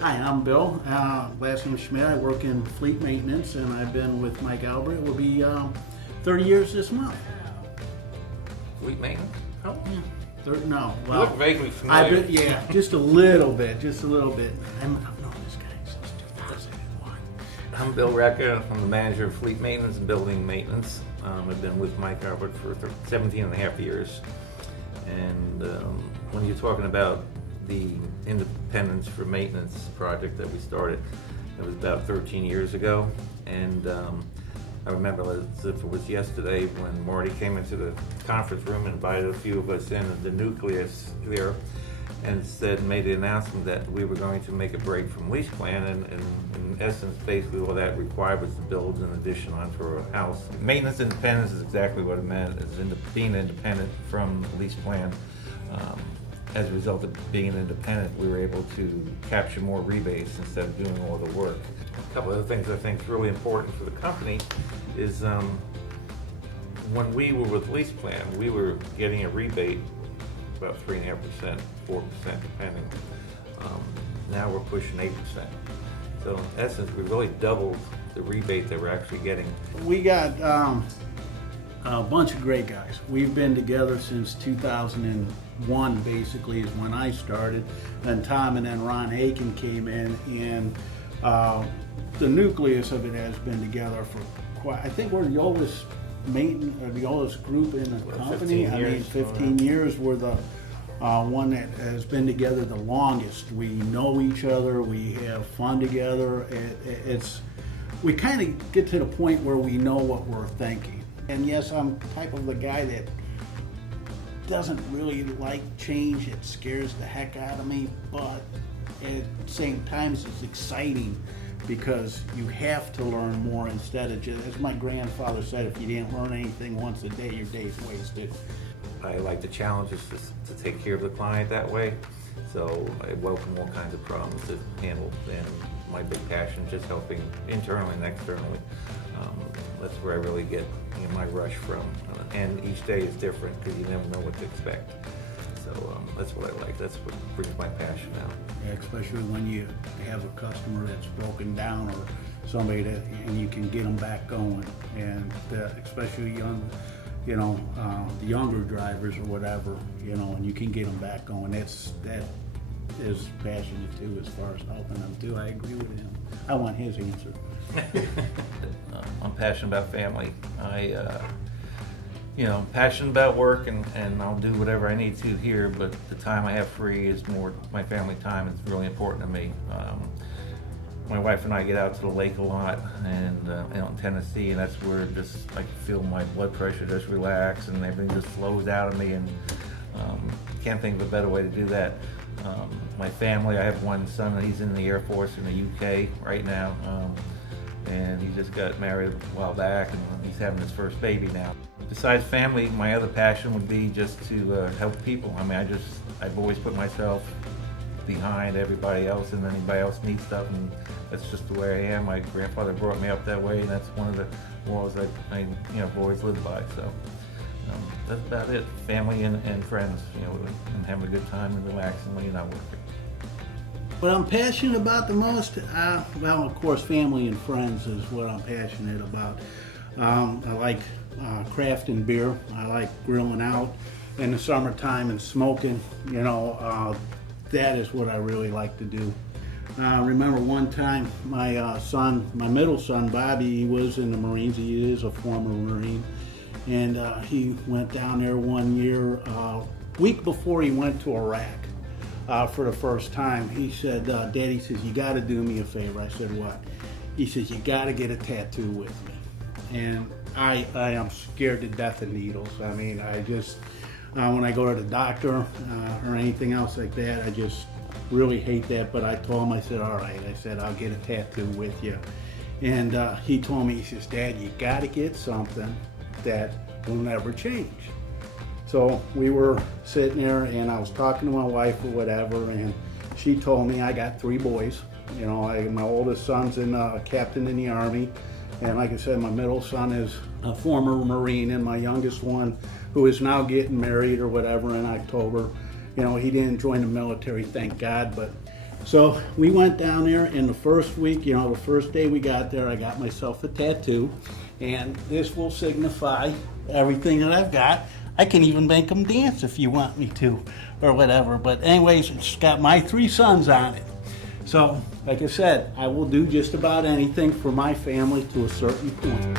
Hi, I'm Bill. Last name is Schmidt. I work in fleet maintenance, and I've been with Mike Albert. It will be 30 years this month. Fleet maintenance? Oh, yeah. No, You well, look vaguely familiar. yeah, just a little bit. I've known this guy since 2001. I'm Bill Recca. I'm the manager of fleet maintenance and building maintenance. I've been with Mike Albert for 17 and a half years. And when you're talking about the Independence for Maintenance project that we started, it was about 13 years ago. And I remember as if it was yesterday when Marty came into the conference room and invited a few of us in the nucleus there and made the announcement that we were going to make a break from lease plan, and in essence, basically all that required was to build an addition onto our house. Maintenance independence is exactly what it meant, is being independent from the lease plan. As a result of being independent, we were able to capture more rebates instead of doing all the work. A couple of other things I think is really important for the company is when we were with lease plan, we were getting a rebate about 3.5%, 4% depending. Now we're pushing 8%. So in essence, we really doubled the rebate that we're actually getting. We got a bunch of great guys. We've been together since 2001, basically, is when I started. Then Tom and then Ron Aiken came in, and the nucleus of it has been together for quite, I think we're the oldest the oldest group in the company. 15 years. We're the one that has been together the longest. We know each other. We have fun together. We kind of get to the point where we know what we're thinking. And yes, I'm type of the guy that doesn't really like change. It scares the heck out of me, but at the same time, it's exciting because you have to learn more instead of just, as my grandfather said, if you didn't learn anything once a day, your day's wasted. I like the challenges to take care of the client that way, so I welcome all kinds of problems to handle, and my big passion is just helping internally and externally. That's where I really get my rush from, and each day is different because you never know what to expect. So that's what I like. That's what brings my passion out. Yeah, especially when you have a customer that's broken down or somebody that, and you can get them back going, and especially the younger drivers or whatever, and you can get them back going. That is passionate too, as far as helping them too. I agree with him. I want his answer. I'm passionate about family. Passionate about work, and I'll do whatever I need to here, but the time I have free is more my family time. It's really important to me. My wife and I get out to the lake a lot, and out in Tennessee, and that's where I can feel my blood pressure just relax and everything just flows out of me, and can't think of a better way to do that. My family, I have one son, and he's in the Air Force in the UK right now, and he just got married a while back, and he's having his first baby now. Besides family, my other passion would be just to help people. I've always put myself behind everybody else, and anybody else needs stuff, and that's just the way I am. My grandfather brought me up that way, and that's one of the laws I've always lived by. So that's about it. Family and friends, and having a good time and relaxing when you're not working. What I'm passionate about the most, well, of course, family and friends is what I'm passionate about. I like crafting beer. I like grilling out in the summertime and smoking. That is what I really like to do. I remember one time my middle son, Bobby, he was in the Marines. He is a former Marine. And he went down there one year, week before he went to Iraq for the first time. He said, Daddy says, you got to do me a favor. I said, what? He says, you got to get a tattoo with me. And I am scared to death of needles. I just, when I go to the doctor or anything else like that, I just really hate that. But I told him, I said, all right. I said, I'll get a tattoo with you. And he told me, he says, Dad, you got to get something that will never change. So we were sitting there, and I was talking to my wife or whatever, and she told me I got 3 boys. My oldest son's a captain in the Army, and like I said, my middle son is a former Marine, and my youngest one, who is now getting married or whatever in October, he didn't join the military, thank God, but So we went down there, and the first week, you know, the first day we got there, I got myself a tattoo, and this will signify everything that I've got. I can even make them dance if you want me to, or whatever. But anyways, it's got my 3 sons on it. So, like I said, I will do just about anything for my family to a certain point.